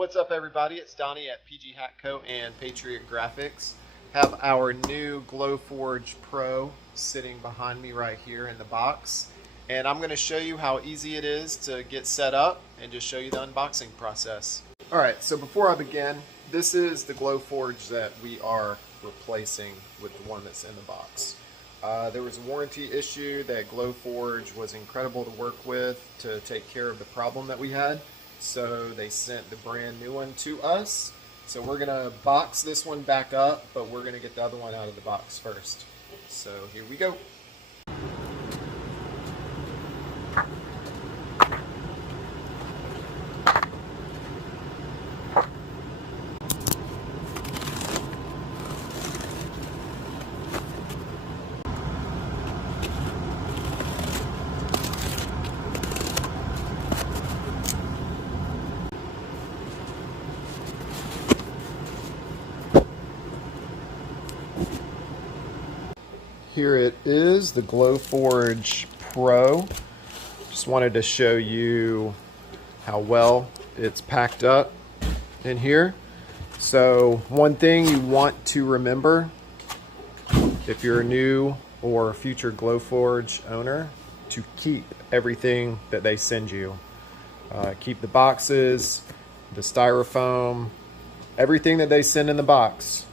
What's up, everybody? It's Donnie at PG Hat Co. and Patriot Graphics. Have our new Glowforge Pro sitting behind me right here in the box. And I'm going to show you how easy it is to get set up and just show you the unboxing process. Alright, so before I begin, this is the Glowforge that we are replacing with the one that's in the box. There was a warranty issue that Glowforge was incredible to work with to take care of the problem that we had. So they sent the brand new one to us. So we're gonna box this one back up, but we're gonna get the other one out of the box first. So here we go. Here it is, the Glowforge Pro. Just wanted to show you how well it's packed up in here. So one thing you want to remember, if you're a new or future Glowforge owner, to keep everything that they send you. Keep the boxes, the styrofoam, everything that they send in the box.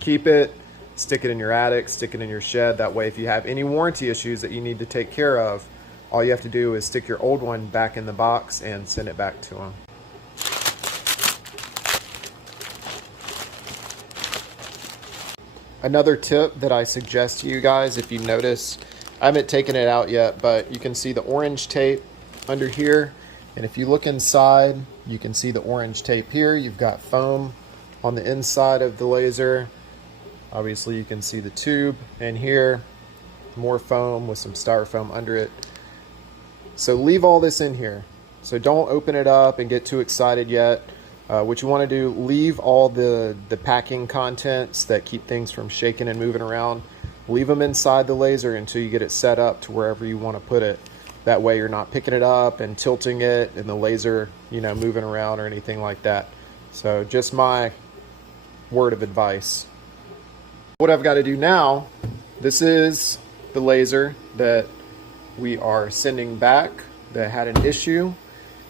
Keep it. Stick it in your attic, stick it in your shed. That way, if you have any warranty issues that you need to take care of, all you have to do is stick your old one back in the box and send it back to them. Another tip that I suggest to you guys, if you notice, I haven't taken it out yet, but you can see the orange tape under here. And if you look inside, you can see the orange tape here. You've got foam on the inside of the laser. Obviously you can see the tube, and here more foam with some styrofoam under it. So leave all this in here. So don't open it up and get too excited yet. What you want to do, leave all the packing contents that keep things from shaking and moving around. Leave them inside the laser until you get it set up to wherever you want to put it. That way you're not picking it up and tilting it and the laser, moving around or anything like that. So just my word of advice. What I've got to do now, this is the laser that we are sending back that had an issue,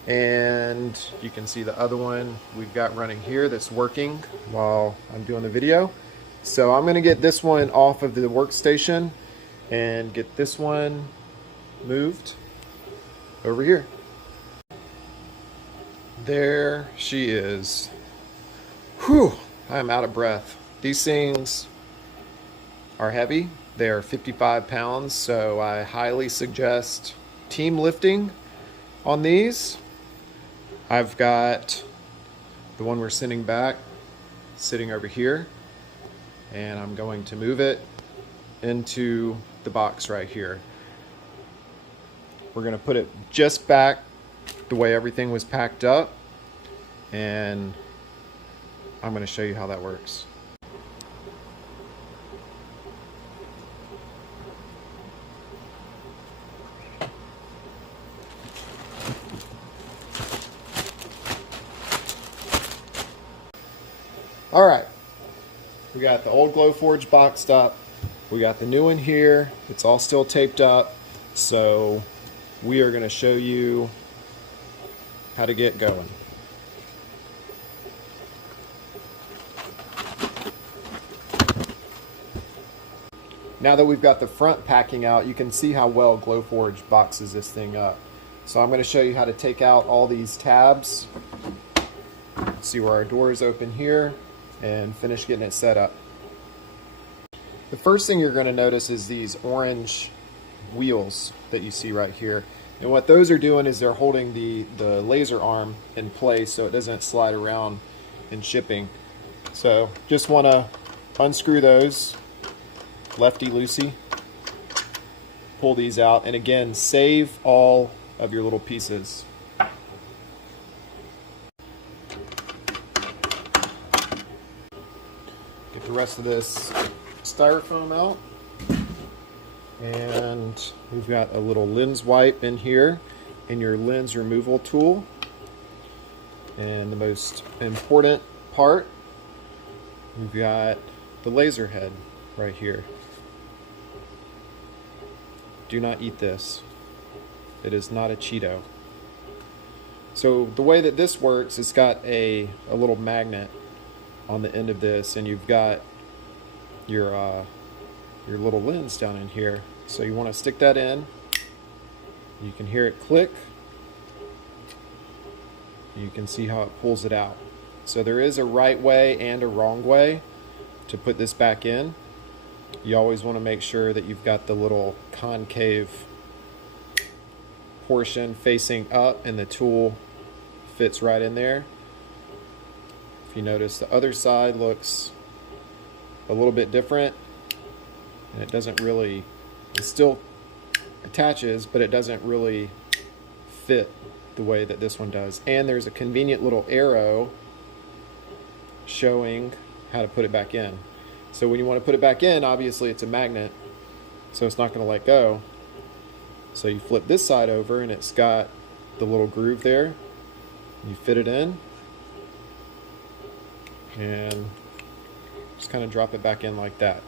and you can see the other one we've got running here that's working while I'm doing the video. So I'm going to get this one off of the workstation and get this one moved over here. There she is. Whew, I'm out of breath. These things are heavy. They are 55 pounds, so I highly suggest team lifting on these. I've got the one we're sending back sitting over here, and I'm going to move it into the box right here. We're going to put it just back the way everything was packed up, and I'm going to show you how that works. All right, we got the old Glowforge boxed up. We got the new one here. It's all still taped up. So we are going to show you how to get going. Now that we've got the front packing out, you can see how well Glowforge boxes this thing up. So I'm going to show you how to take out all these tabs. See where our door is open here, and finish getting it set up. The first thing you're going to notice is these orange wheels that you see right here. And what those are doing is they're holding the laser arm in place so it doesn't slide around in shipping. So just want to unscrew those, lefty-loosey, pull these out, and again, save all of your little pieces. Get the rest of this styrofoam out, and we've got a little lens wipe in here and your lens removal tool. And the most important part, we've got the laser head right here. Do not eat this. It is not a Cheeto. So the way that this works, it's got a little magnet on the end of this, and you've got your little lens down in here. So you want to stick that in. You can hear it click. You can see how it pulls it out. So there is a right way and a wrong way to put this back in. You always want to make sure that you've got the little concave portion facing up and the tool fits right in there. If you notice, the other side looks a little bit different, and it doesn't really, it still attaches, but it doesn't really fit the way that this one does. And there's a convenient little arrow showing how to put it back in. So when you want to put it back in, obviously it's a magnet, so it's not going to let go. So you flip this side over and it's got the little groove there. You fit it in and just kind of drop it back in like that,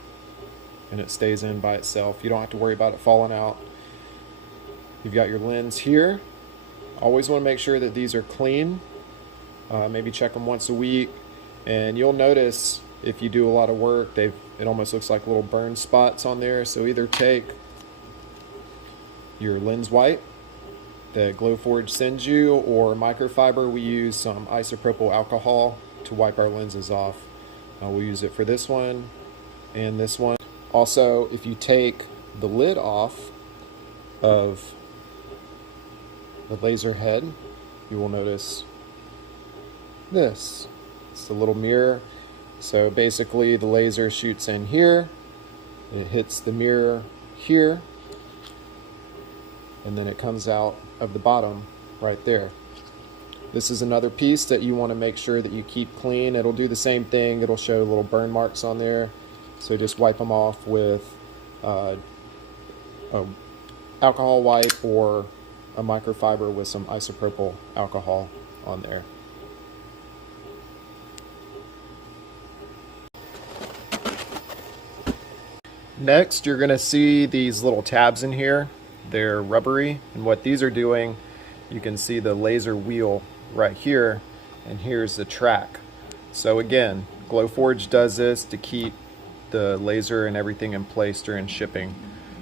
and it stays in by itself. You don't have to worry about it falling out. You've got your lens here. Always want to make sure that these are clean. Maybe check them once a week, and you'll notice if you do a lot of work, it almost looks like little burn spots on there. So either take your lens wipe that Glowforge sends you, or microfiber. We use some isopropyl alcohol to wipe our lenses off. We'll use it for this one and this one. Also, if you take the lid off of the laser head, you will notice this. It's the little mirror. So basically the laser shoots in here, it hits the mirror here, and then it comes out of the bottom right there. This is another piece that you want to make sure that you keep clean. It'll do the same thing. It'll show little burn marks on there. So just wipe them off with a alcohol wipe or a microfiber with some isopropyl alcohol on there. Next, you're going to see these little tabs in here. They're rubbery, and what these are doing, you can see the laser wheel right here, and here's the track. So again, Glowforge does this to keep the laser and everything in place during shipping.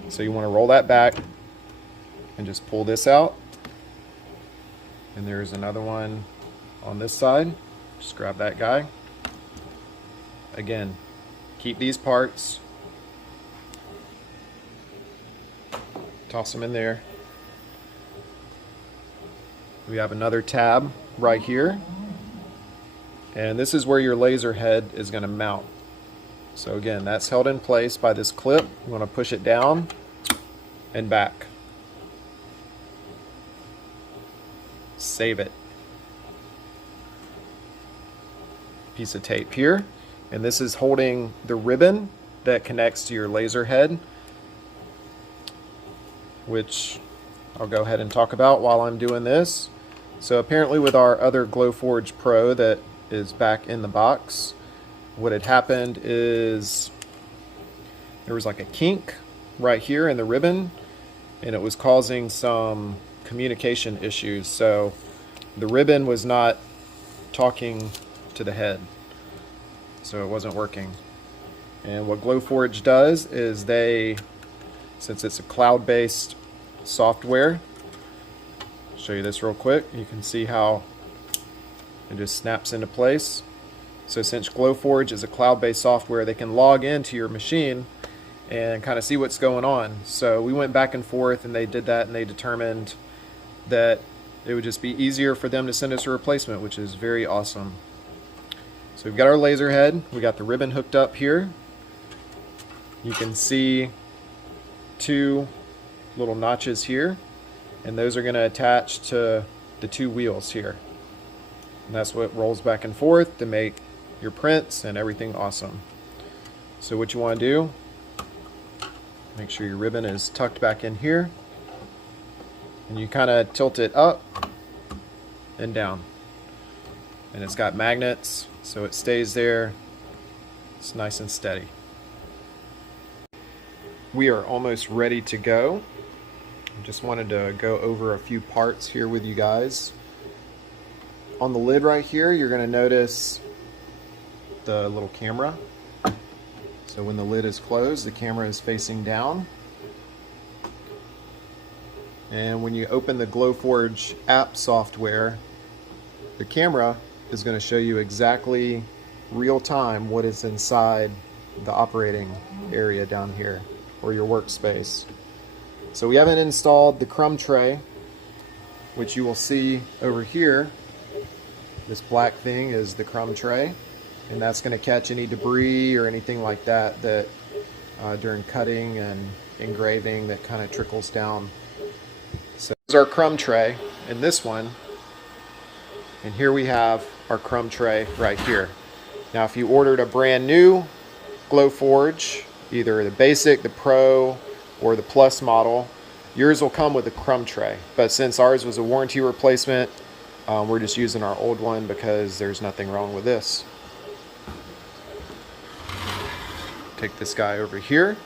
So you want to roll that back and just pull this out. And there's another one on this side. Just grab that guy. Again, keep these parts. Toss them in there. We have another tab right here, and this is where your laser head is going to mount. So again, that's held in place by this clip. You want to push it down and back. Save it. Piece of tape here, and this is holding the ribbon that connects to your laser head, which I'll go ahead and talk about while I'm doing this. So apparently with our other Glowforge Pro that is back in the box, what had happened is there was like a kink right here in the ribbon, and it was causing some communication issues. So the ribbon was not talking to the head, so it wasn't working. And what Glowforge does is since it's a cloud-based software, I'll show you this real quick. You can see how it just snaps into place. So since Glowforge is a cloud-based software, they can log into your machine and kind of see what's going on. So we went back and forth, and they did that, and they determined that it would just be easier for them to send us a replacement, which is very awesome. So we've got our laser head, we got the ribbon hooked up here. You can see two little notches here, and those are going to attach to the two wheels here, and that's what rolls back and forth to make your prints and everything awesome. So what you want to do, make sure your ribbon is tucked back in here, and you kind of tilt it up and down. and it's got magnets, so it stays there. It's nice and steady. We are almost ready to go. Just wanted to go over a few parts here with you guys. On the lid right here, you're going to notice the little camera. So when the lid is closed, the camera is facing down. And when you open the Glowforge app software, the camera is going to show you exactly real time what is inside the operating area down here, or your workspace. So we haven't installed the crumb tray, which you will see over here. This black thing is the crumb tray, and that's going to catch any debris or anything like that during cutting and engraving that kind of trickles down. So this is our crumb tray in this one, and here we have our crumb tray right here. Now if you ordered a brand new Glowforge, either the Basic, the Pro, or the Plus model, yours will come with a crumb tray. But since ours was a warranty replacement, we're just using our old one because there's nothing wrong with this. Take this guy over here.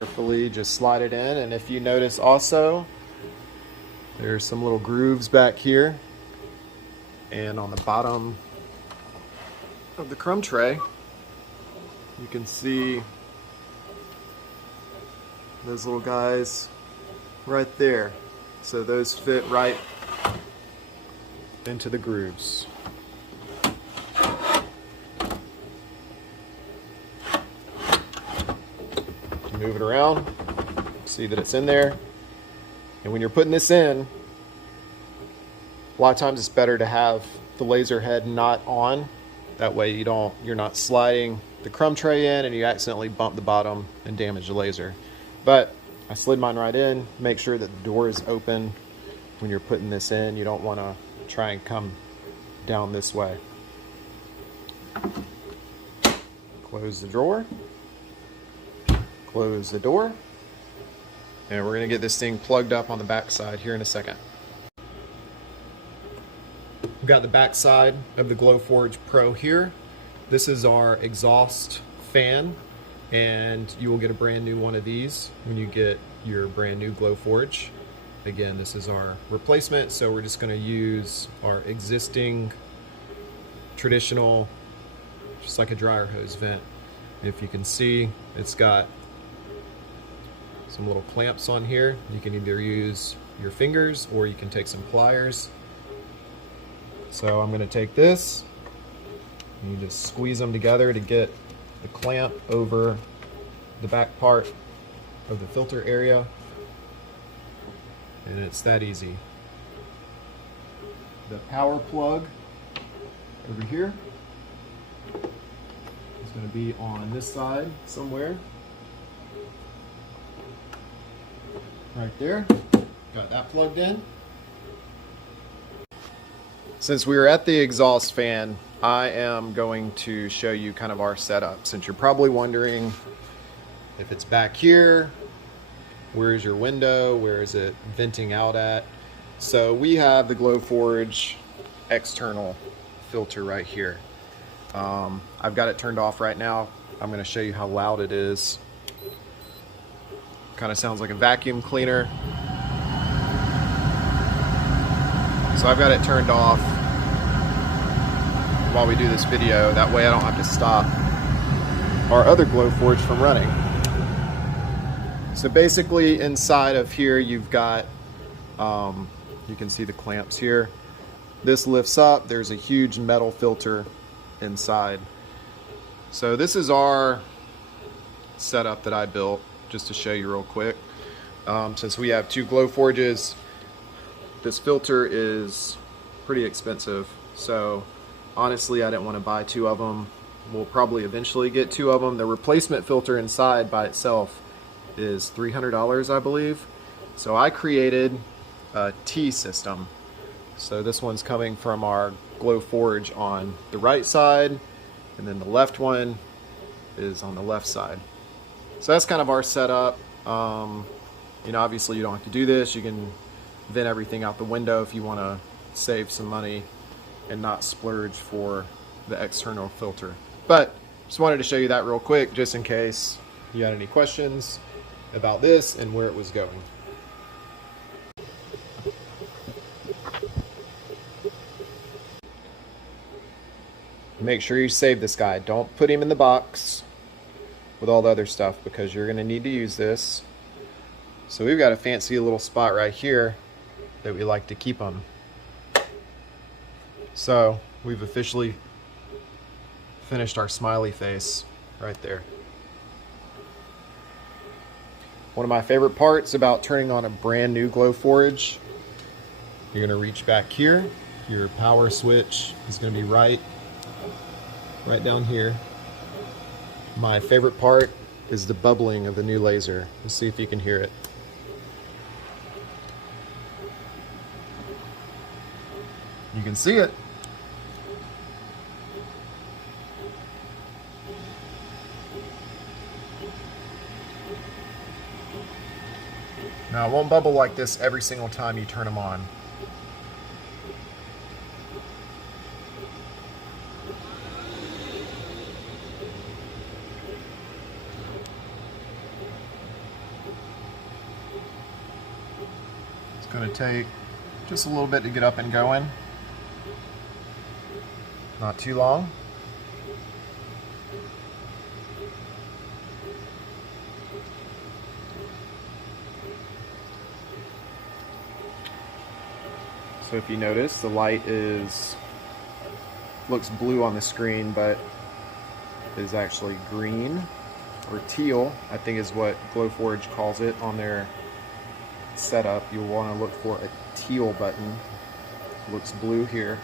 Carefully just slide it in, and if you notice also, there's some little grooves back here. And on the bottom of the crumb tray, you can see those little guys right there. So those fit right into the grooves. Move it around, see that it's in there. And when you're putting this in, a lot of times it's better to have the laser head not on. That way you're not sliding the crumb tray in and you accidentally bump the bottom and damage the laser. But I slid mine right in. Make sure that the door is open when you're putting this in. You don't want to try and come down this way. Close the drawer. Close the door. And we're going to get this thing plugged up on the back side here in a second. We've got the back side of the Glowforge Pro here. This is our exhaust fan, and you will get a brand new one of these when you get your brand new Glowforge. Again, this is our replacement, so we're just going to use our existing traditional, just like a dryer hose vent. If you can see, it's got some little clamps on here. You can either use your fingers or you can take some pliers. So I'm going to take this, and you just squeeze them together to get the clamp over the back part of the filter area, and it's that easy. The power plug over here is going to be on this side somewhere. Right there. Got that plugged in. Since we were at the exhaust fan, I am going to show you kind of our setup. Since you're probably wondering if it's back here, where is your window, where is it venting out at? So we have the Glowforge external filter right here. I've got it turned off right now. I'm going to show you how loud it is. Kind of sounds like a vacuum cleaner. So I've got it turned off while we do this video. That way I don't have to stop our other Glowforge from running. So basically inside of here you've got, you can see the clamps here. This lifts up, there's a huge metal filter inside. So this is our setup that I built, just to show you real quick. Since we have two Glowforges, this filter is pretty expensive. So honestly, I didn't want to buy two of them. We'll probably eventually get two of them. The replacement filter inside by itself is $300, I believe. So I created a T system. So this one's coming from our Glowforge on the right side, and then the left one is on the left side. So that's kind of our setup. You know, obviously you don't have to do this. You can vent everything out the window if you want to save some money and not splurge for the external filter. But just wanted to show you that real quick, just in case you had any questions about this and where it was going. Make sure you save this guy. Don't put him in the box with all the other stuff, because you're going to need to use this. So we've got a fancy little spot right here that we like to keep them. So we've officially finished our smiley face right there. One of my favorite parts about turning on a brand new Glowforge, you're going to reach back here. Your power switch is going to be right down here. My favorite part is the bubbling of the new laser. Let's see if you can hear it. You can see it. Now, it won't bubble like this every single time you turn them on. It's going to take just a little bit to get up and going. Not too long. So if you notice, the light looks blue on the screen, but is actually green or teal, I think is what Glowforge calls it on their setup. You'll want to look for a teal button. It looks blue here.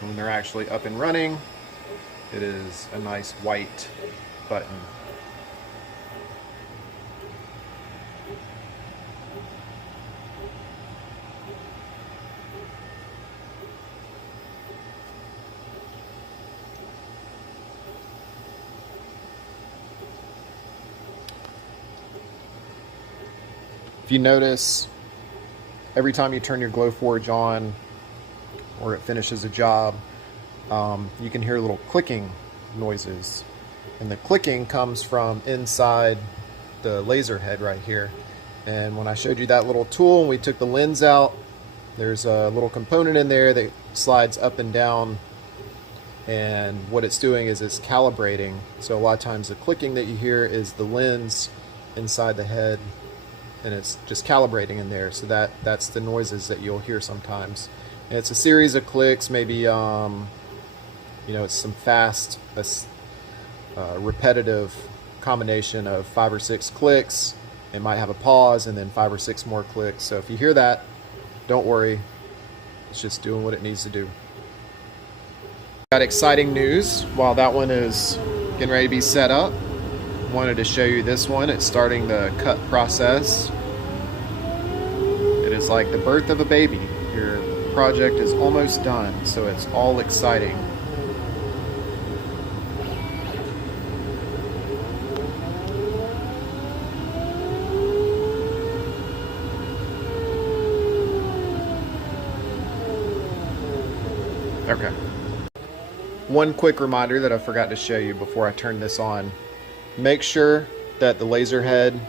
And when they're actually up and running, it is a nice white button. If you notice, every time you turn your Glowforge on or it finishes a job, you can hear little clicking noises. And the clicking comes from inside the laser head right here. And when I showed you that little tool and we took the lens out, there's a little component in there that slides up and down, and what it's doing is it's calibrating. So a lot of times the clicking that you hear is the lens inside the head, and it's just calibrating in there. So that's the noises that you'll hear sometimes. And it's a series of clicks, maybe you know, it's some fast, repetitive combination of 5 or 6 clicks. It might have a pause and then 5 or 6 more clicks. So if you hear that, don't worry, it's just doing what it needs to do. Got exciting news. While that one is getting ready to be set up, wanted to show you this one. It's starting the cut process. It is like the birth of a baby. Your project is almost done, so it's all exciting. Okay. One quick reminder that I forgot to show you before I turn this on. Make sure that the laser head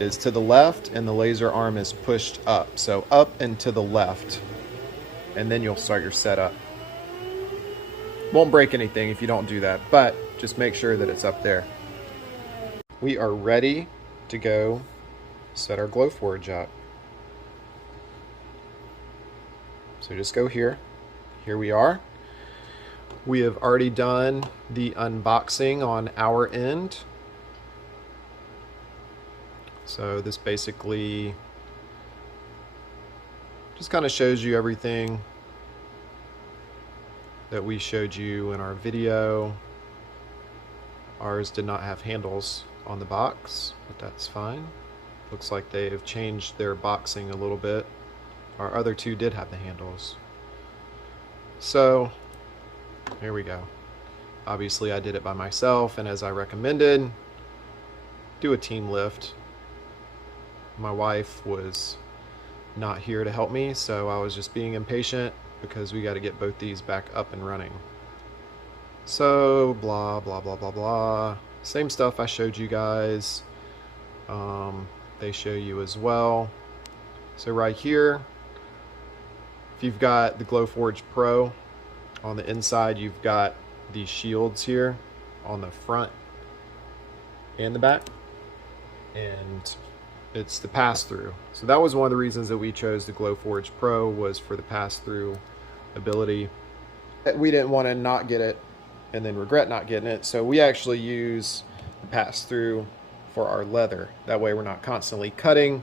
is to the left and the laser arm is pushed up. So up and to the left. And then you'll start your setup. Won't break anything if you don't do that, but just make sure that it's up there. We are ready to go set our Glowforge up. So just go here. Here we are. We have already done the unboxing on our end. So this basically just kind of shows you everything that we showed you in our video. Ours did not have handles on the box, but that's fine. Looks like they have changed their boxing a little bit. Our other two did have the handles. So here we go. Obviously I did it by myself, and as I recommended, do a team lift. My wife was not here to help me, so I was just being impatient because we got to get both these back up and running. So blah blah blah blah blah, same stuff I showed you guys, they show you as well. So right here, if you've got the Glowforge Pro, on the inside you've got these shields here on the front and the back, and it's the pass-through. So that was one of the reasons that we chose the Glowforge Pro, was for the pass-through ability. We didn't want to not get it and then regret not getting it, so we actually use the pass-through for our leather. That way we're not constantly cutting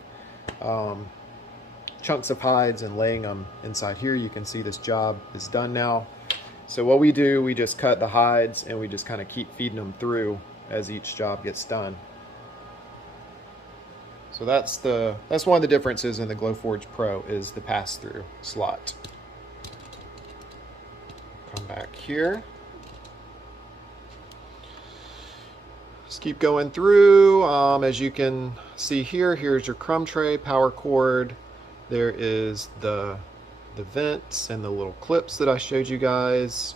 chunks of hides and laying them inside here. You can see this job is done now. So what we do, we just cut the hides and we just kind of keep feeding them through as each job gets done. So that's one of the differences in the Glowforge Pro, is the pass-through slot. Come back here. Just keep going through. As you can see here, here's your crumb tray, power cord. There is the vents and the little clips that I showed you guys.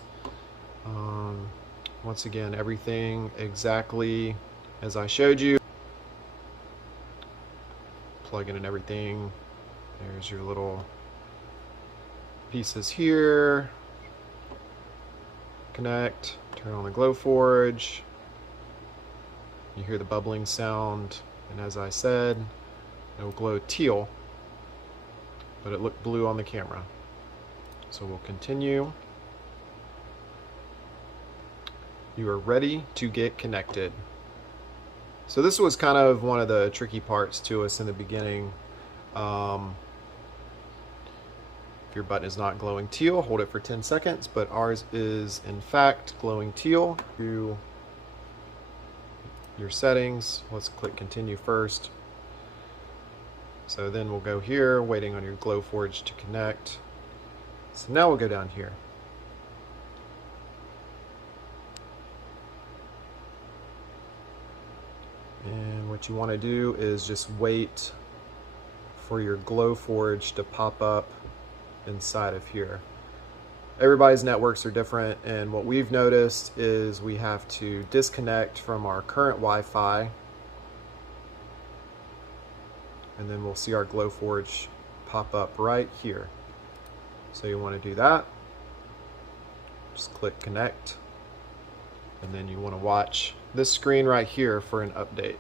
Once again, everything exactly as I showed you. Plug in and everything. There's your little pieces here. Connect, turn on the Glowforge. You hear the bubbling sound, and as I said, it'll glow teal, but it looked blue on the camera. So we'll continue. You are ready to get connected. So this was kind of one of the tricky parts to us in the beginning. If your button is not glowing teal, hold it for 10 seconds, but ours is in fact glowing teal. To your settings, let's click continue first. So then we'll go here, waiting on your Glowforge to connect. So now we'll go down here. And what you want to do is just wait for your Glowforge to pop up inside of here. Everybody's networks are different, and what we've noticed is we have to disconnect from our current Wi-Fi, and then we'll see our Glowforge pop up right here. So you want to do that. Just click connect, and then you want to watch this screen right here for an update.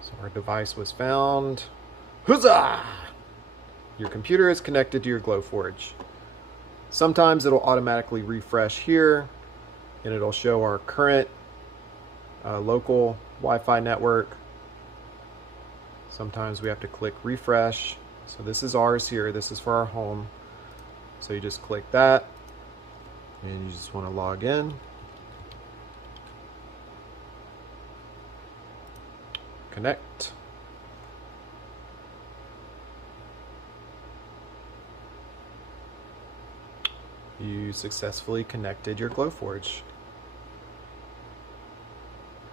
So our device was found. Huzzah! Your computer is connected to your Glowforge. Sometimes it'll automatically refresh here, and it'll show our current local Wi-Fi network. Sometimes we have to click refresh. So this is ours here. This is for our home. So you just click that, and you just want to log in. Connect. You successfully connected your Glowforge.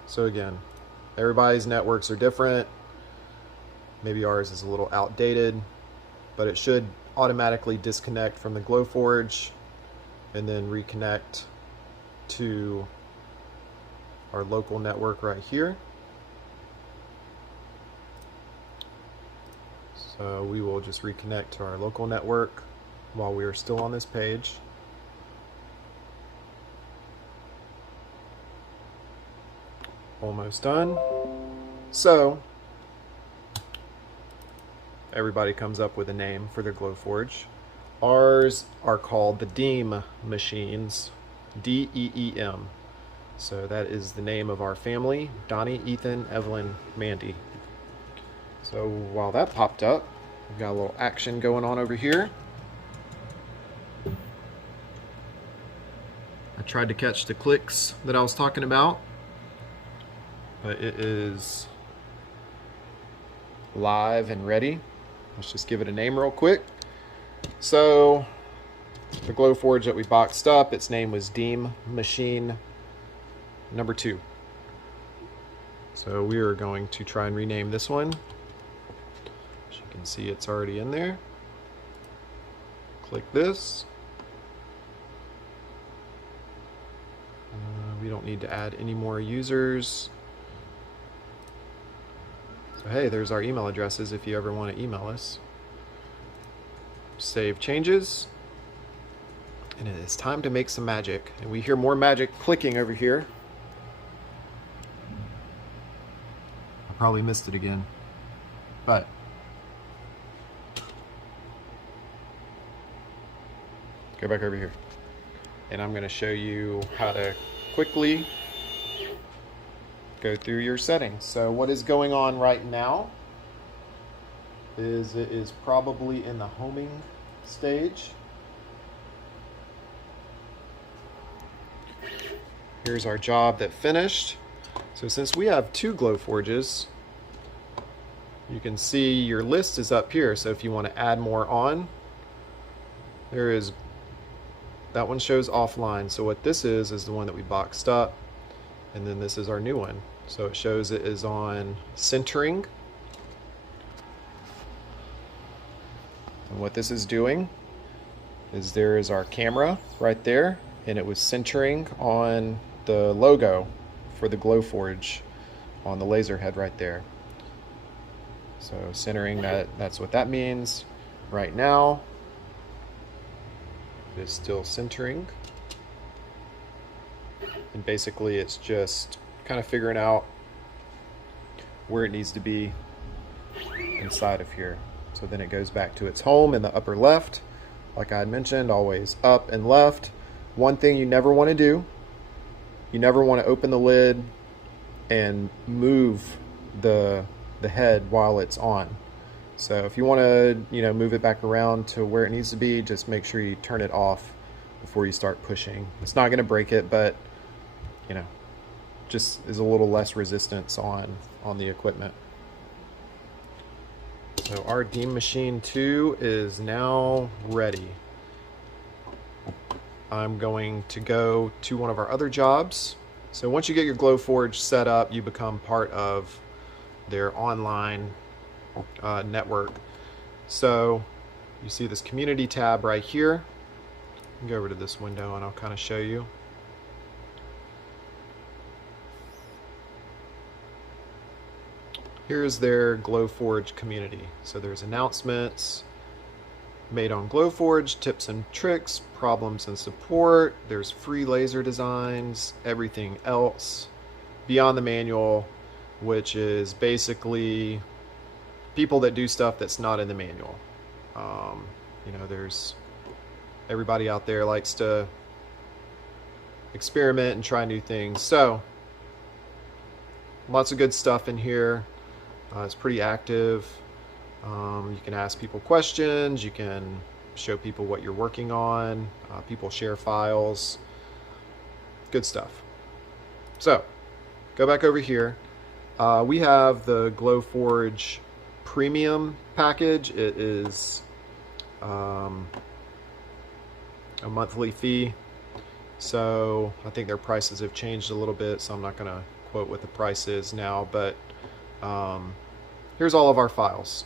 So again, everybody's networks are different. Maybe ours is a little outdated, but it should automatically disconnect from the Glowforge and then reconnect to our local network right here. So we will just reconnect to our local network while we are still on this page. Almost done. So everybody comes up with a name for their Glowforge. Ours are called the Deem machines, D-E-E-M. So that is the name of our family, Donnie, Ethan, Evelyn, Mandy. So while that popped up, we've got a little action going on over here. I tried to catch the clicks that I was talking about, but it is live and ready. Let's just give it a name real quick. So the Glowforge that we boxed up, its name was Deem Machine number 2. So we are going to try and rename this one. As you can see, it's already in there. Click this. We don't need to add any more users. So hey, there's our email addresses if you ever want to email us. Save changes. And it is time to make some magic. And we hear more magic clicking over here. I probably missed it again. But go back over here. And I'm going to show you how to quickly go through your settings. So what is going on right now is it is probably in the homing stage. Here's our job that finished. So since we have 2 Glowforges, you can see your list is up here. So if you want to add more on, there is, that one shows offline. So what this is the one that we boxed up. And then this is our new one. So it shows it is on centering. And what this is doing is there is our camera right there, and it was centering on the logo for the Glowforge on the laser head right there. So centering, that's what that means. Right now, it is still centering. And basically it's just kind of figuring out where it needs to be inside of here. So then it goes back to its home in the upper left. Like I had mentioned, always up and left. One thing you never want to do, you never want to open the lid and move the head while it's on. So if you want to, move it back around to where it needs to be, just make sure you turn it off before you start pushing. It's not going to break it, but just is a little less resistance on the equipment. So our Deem Machine 2 is now ready. I'm going to go to one of our other jobs. So once you get your Glowforge set up, you become part of their online network. So you see this community tab right here. Go over to this window and I'll kind of show you. Here's their Glowforge community. So there's announcements made on Glowforge, tips and tricks, problems and support. There's free laser designs, everything else beyond the manual, which is basically people that do stuff that's not in the manual. There's everybody out there likes to experiment and try new things. So lots of good stuff in here. It's pretty active. You can ask people questions. You can show people what you're working on. People share files. Good stuff. So go back over here. We have the Glowforge Premium package. It is a monthly fee. So I think their prices have changed a little bit, so I'm not going to quote what the price is now, but here's all of our files.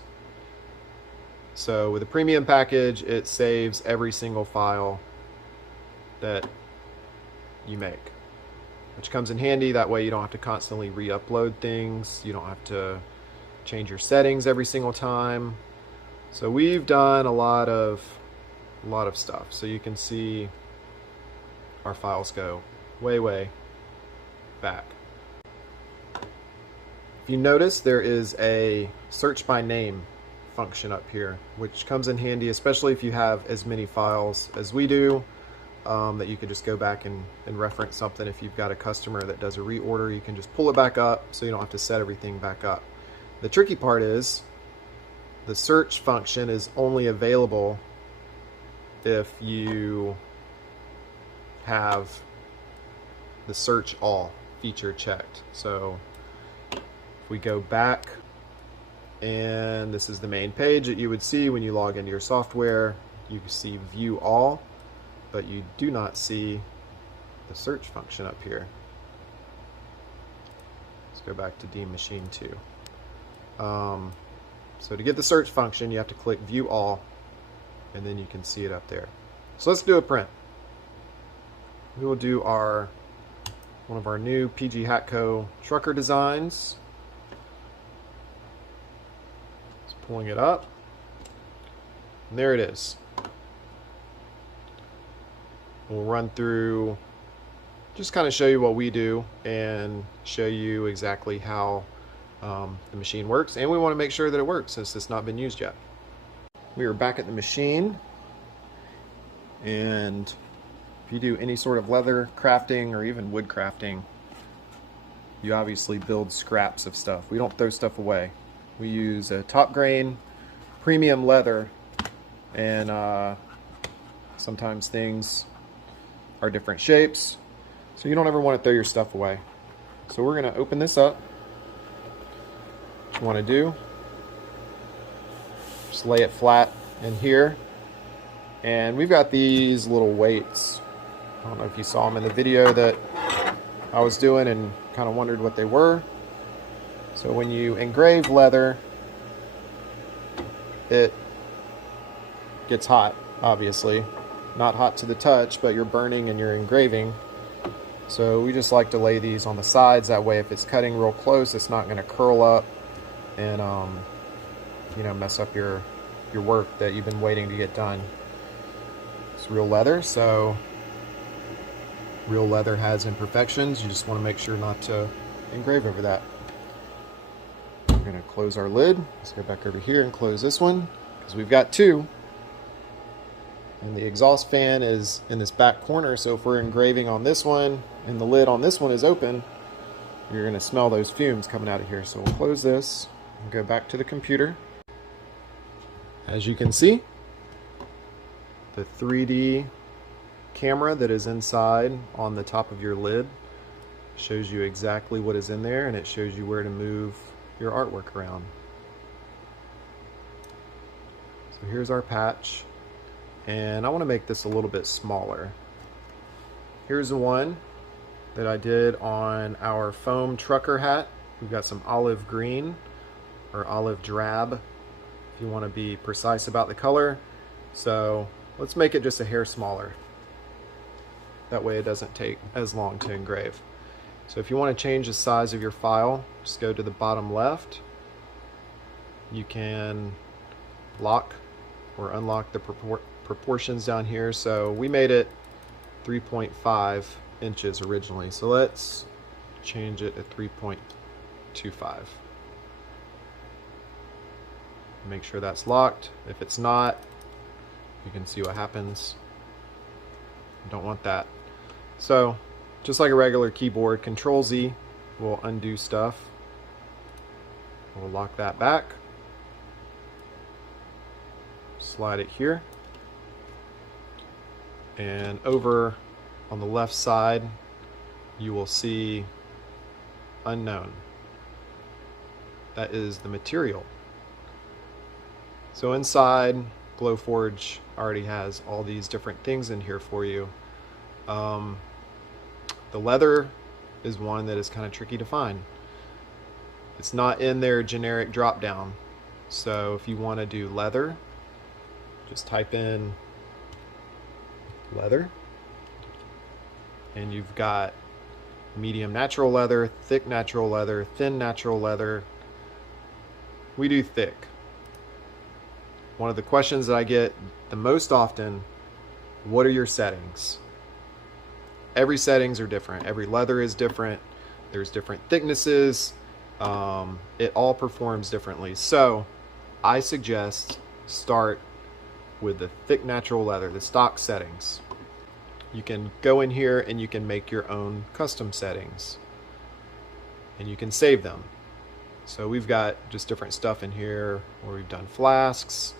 So with the premium package, it saves every single file that you make, which comes in handy. That way you don't have to constantly re-upload things. You don't have to change your settings every single time. So we've done a lot of stuff. So you can see our files go way back. If you notice, there is a search by name function up here, which comes in handy, especially if you have as many files as we do, that you could just go back and reference something. If you've got a customer that does a reorder, you can just pull it back up so you don't have to set everything back up. The tricky part is the search function is only available if you have the search all feature checked. So if we go back, and this is the main page that you would see when you log into your software, you see view all. but you do not see the search function up here. Let's go back to demachine 2. So to get the search function, you have to click View All, and then you can see it up there. So let's do a print. We will do one of our new PG Hatco trucker designs. Just pulling it up. And there it is. We'll run through, just kind of show you what we do and show you exactly how the machine works. And we want to make sure that it works since it's not been used yet. We are back at the machine, and if you do any sort of leather crafting or even wood crafting, you obviously build scraps of stuff. We don't throw stuff away. We use a top grain premium leather, and sometimes things are different shapes, so you don't ever want to throw your stuff away. So we're going to open this up. What you want to do, just lay it flat in here, and we've got these little weights. I don't know if you saw them in the video that I was doing and kind of wondered what they were. So when you engrave leather, it gets hot, obviously. Not hot to the touch, but you're burning and you're engraving. So we just like to lay these on the sides. That way if it's cutting real close, it's not going to curl up and you know, mess up your work that you've been waiting to get done. It's real leather, so real leather has imperfections. You just want to make sure not to engrave over that. We're going to close our lid. Let's go back over here and close this one, because we've got two. And the exhaust fan is in this back corner, so if we're engraving on this one and the lid on this one is open, you're going to smell those fumes coming out of here. So we'll close this and go back to the computer. As you can see, the 3D camera that is inside on the top of your lid shows you exactly what is in there, and it shows you where to move your artwork around. So here's our patch, and I want to make this a little bit smaller. Here's the one that I did on our foam trucker hat. We've got some olive green or olive drab if you want to be precise about the color. So let's make it just a hair smaller. That way it doesn't take as long to engrave. So if you want to change the size of your file, just go to the bottom left. You can lock or unlock the proportions down here. So we made it 3.5 inches originally. So let's change it to 3.25. Make sure that's locked. If it's not, you can see what happens. Don't want that. So just like a regular keyboard, Control Z will undo stuff. We'll lock that back. Slide it here. And over on the left side, you will see unknown. That is the material. So inside, Glowforge already has all these different things in here for you. The leather is one that is kind of tricky to find. It's not in their generic drop down. So if you want to do leather, just type in leather, and you've got medium natural leather, thick natural leather, thin natural leather. We do thick. One of the questions that I get the most often, what are your settings? Every settings are different. Every leather is different. There's different thicknesses. It all performs differently. So I suggest start with the thick natural leather, the stock settings. You can go in here and you can make your own custom settings, and you can save them. So we've got just different stuff in here where we've done flasks,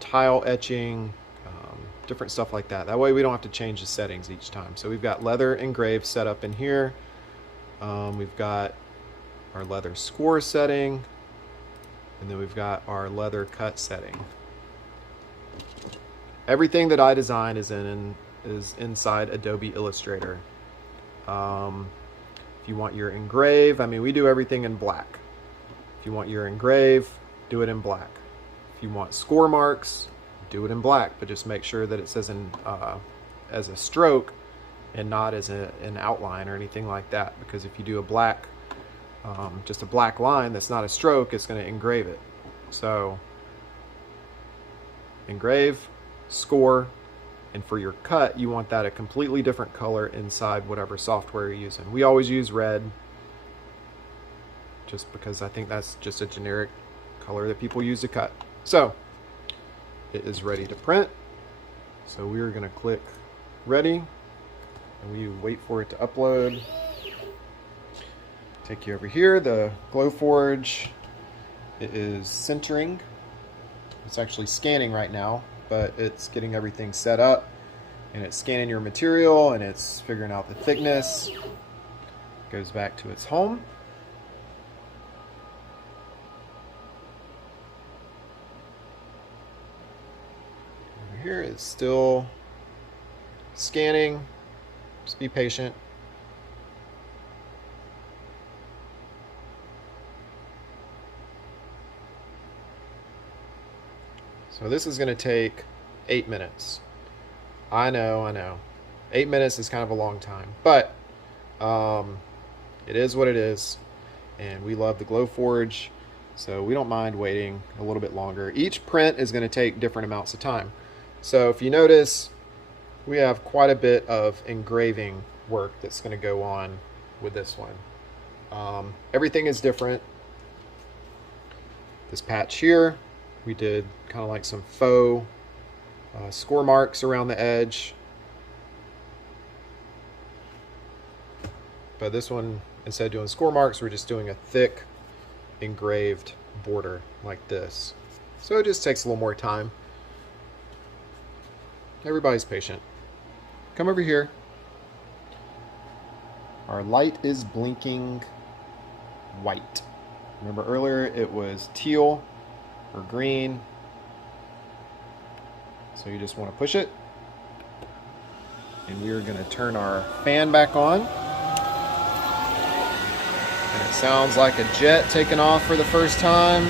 tile etching, different stuff like that. That way we don't have to change the settings each time. So we've got leather engraved set up in here. We've got our leather score setting, and then we've got our leather cut setting. Everything that I design is in is inside Adobe Illustrator. If you want your engrave, I mean, we do everything in black. If you want your engrave, do it in black. If you want score marks, do it in black, but just make sure that it says as a stroke and not as an outline or anything like that, because if you do a black, just a black line that's not a stroke, it's going to engrave it. So engrave, score, and for your cut, you want that a completely different color inside whatever software you're using. We always use red, just because I think that's just a generic color that people use to cut. So it is ready to print. So we are going to click ready, and we wait for it to upload. Take you over here. The Glowforge, it is centering. It's actually scanning right now, but it's getting everything set up, and it's scanning your material, and it's figuring out the thickness. Goes back to its home. Over here is still scanning. Just be patient. So this is going to take 8 minutes. I know. 8 minutes is kind of a long time, but it is what it is, and we love the Glowforge, so we don't mind waiting a little bit longer. Each print is going to take different amounts of time. So if you notice, we have quite a bit of engraving work that's going to go on with this one. Everything is different. This patch here, we did kind of like some faux score marks around the edge. But this one, instead of doing score marks, we're just doing a thick engraved border like this. So it just takes a little more time. Everybody's patient. Come over here. Our light is blinking white. Remember earlier it was teal or green. So you just want to push it. And we are going to turn our fan back on. And it sounds like a jet taking off for the first time.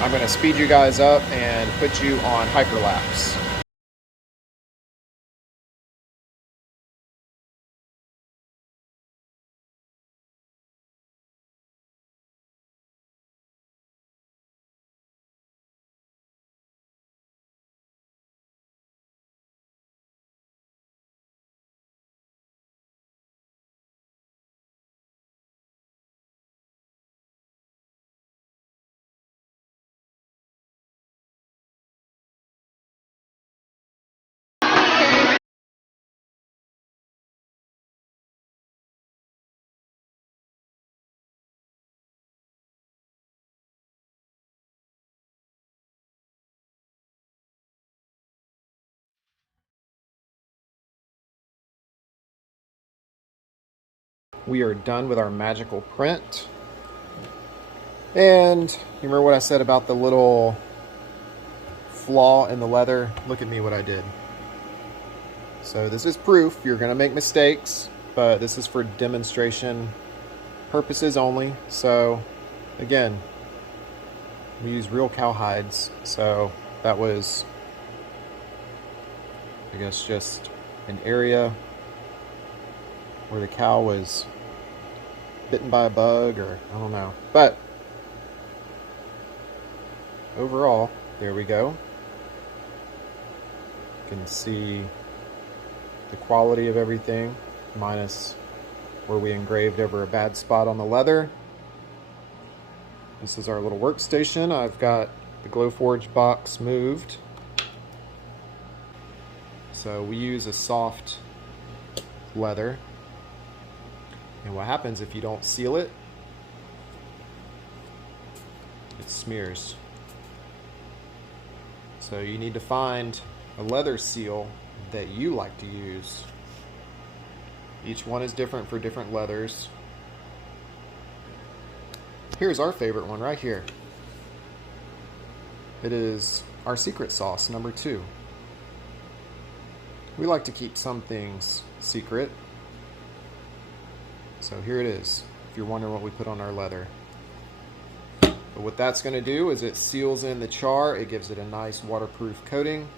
I'm going to speed you guys up and put you on hyperlapse. We are done with our magical print. And you remember what I said about the little flaw in the leather? Look at me what I did. So this is proof. You're going to make mistakes, but this is for demonstration purposes only. So again, we use real cow hides. So that was, I guess, just an area where the cow was bitten by a bug, or I don't know. But overall, there we go. You can see the quality of everything, minus where we engraved over a bad spot on the leather. This is our little workstation. I've got the Glowforge box moved. So we use a soft leather. And what happens if you don't seal it? It smears. So you need to find a leather seal that you like to use. Each one is different for different leathers. Here's our favorite one right here. It is our secret sauce, number 2. We like to keep some things secret. So here it is, if you're wondering what we put on our leather. But what that's going to do is it seals in the char, it gives it a nice waterproof coating,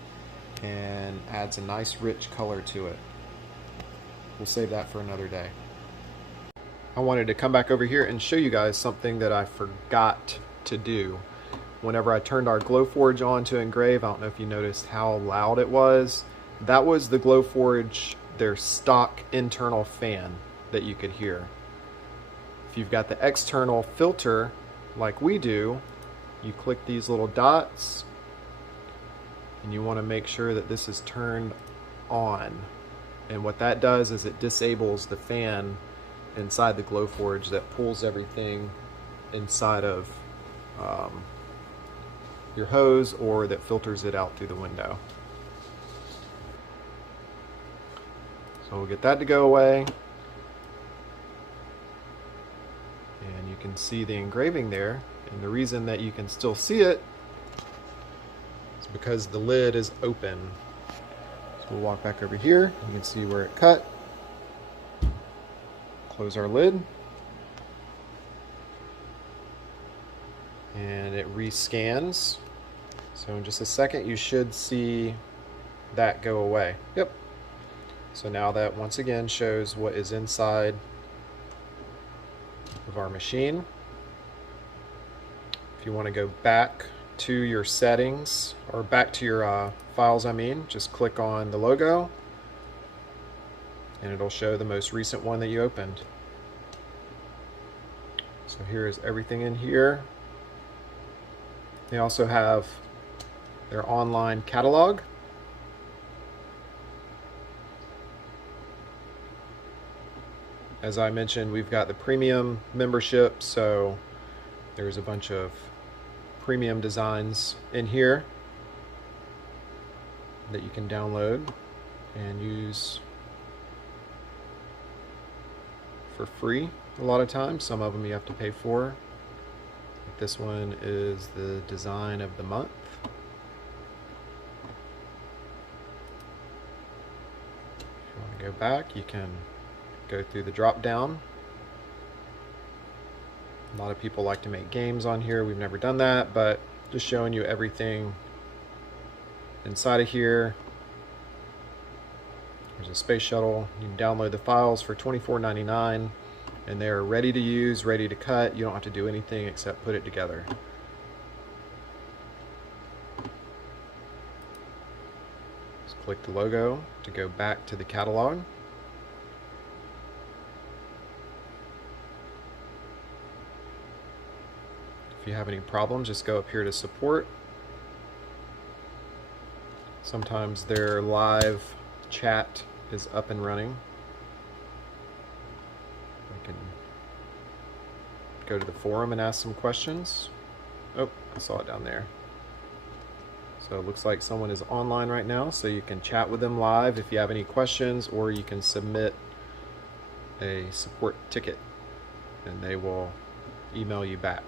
and adds a nice rich color to it. We'll save that for another day. I wanted to come back over here and show you guys something that I forgot to do. Whenever I turned our Glowforge on to engrave, I don't know if you noticed how loud it was. That was the Glowforge, their stock internal fan that you could hear. If you've got the external filter like we do, you click these little dots and you want to make sure that this is turned on. And what that does is it disables the fan inside the Glowforge that pulls everything inside of your hose, or that filters it out through the window. So we'll get that to go away. And you can see the engraving there. And the reason that you can still see it is because the lid is open. So we'll walk back over here. You can see where it cut. Close our lid. And it rescans. So in just a second you should see that go away. Yep. So now that once again shows what is inside of our machine. If you want to go back to your settings, or back to your files, just click on the logo and it'll show the most recent one that you opened. So here is everything in here. They also have their online catalog. As I mentioned, we've got the premium membership, so there's a bunch of premium designs in here that you can download and use for free a lot of times. Some of them you have to pay for. This one is the design of the month. If you want to go back, you can go through the drop down. A lot of people like to make games on here. We've never done that, but just showing you everything inside of here. There's a space shuttle. You can download the files for $24.99 and they're ready to use, ready to cut. You don't have to do anything except put it together. Just click the logo to go back to the catalog. If you have any problems, just go up here to support. Sometimes their live chat is up and running. I can go to the forum and ask some questions. Oh, I saw it down there. So it looks like someone is online right now, so you can chat with them live if you have any questions, or you can submit a support ticket and they will email you back.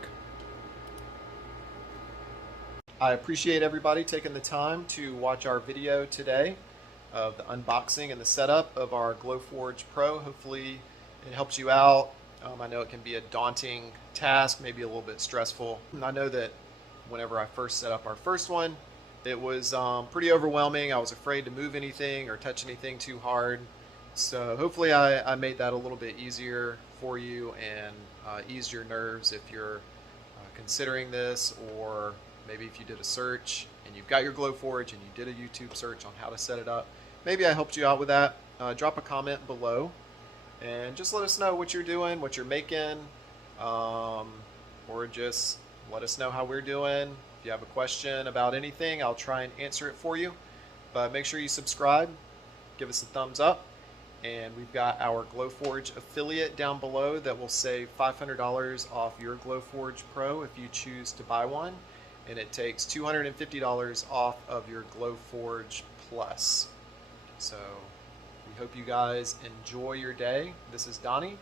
I appreciate everybody taking the time to watch our video today of the unboxing and the setup of our Glowforge Pro. Hopefully it helps you out. I know it can be a daunting task, maybe a little bit stressful. And I know that whenever I first set up our first one, it was pretty overwhelming. I was afraid to move anything or touch anything too hard. So hopefully I made that a little bit easier for you and eased your nerves if you're considering this, or maybe if you did a search and you've got your Glowforge and you did a YouTube search on how to set it up. Maybe I helped you out with that. Drop a comment below and just let us know what you're doing, what you're making, or just let us know how we're doing. If you have a question about anything, I'll try and answer it for you. But make sure you subscribe, give us a thumbs up, and we've got our Glowforge affiliate down below that will save $500 off your Glowforge Pro if you choose to buy one. And it takes $250 off of your Glowforge Plus. So we hope you guys enjoy your day. This is Donnie,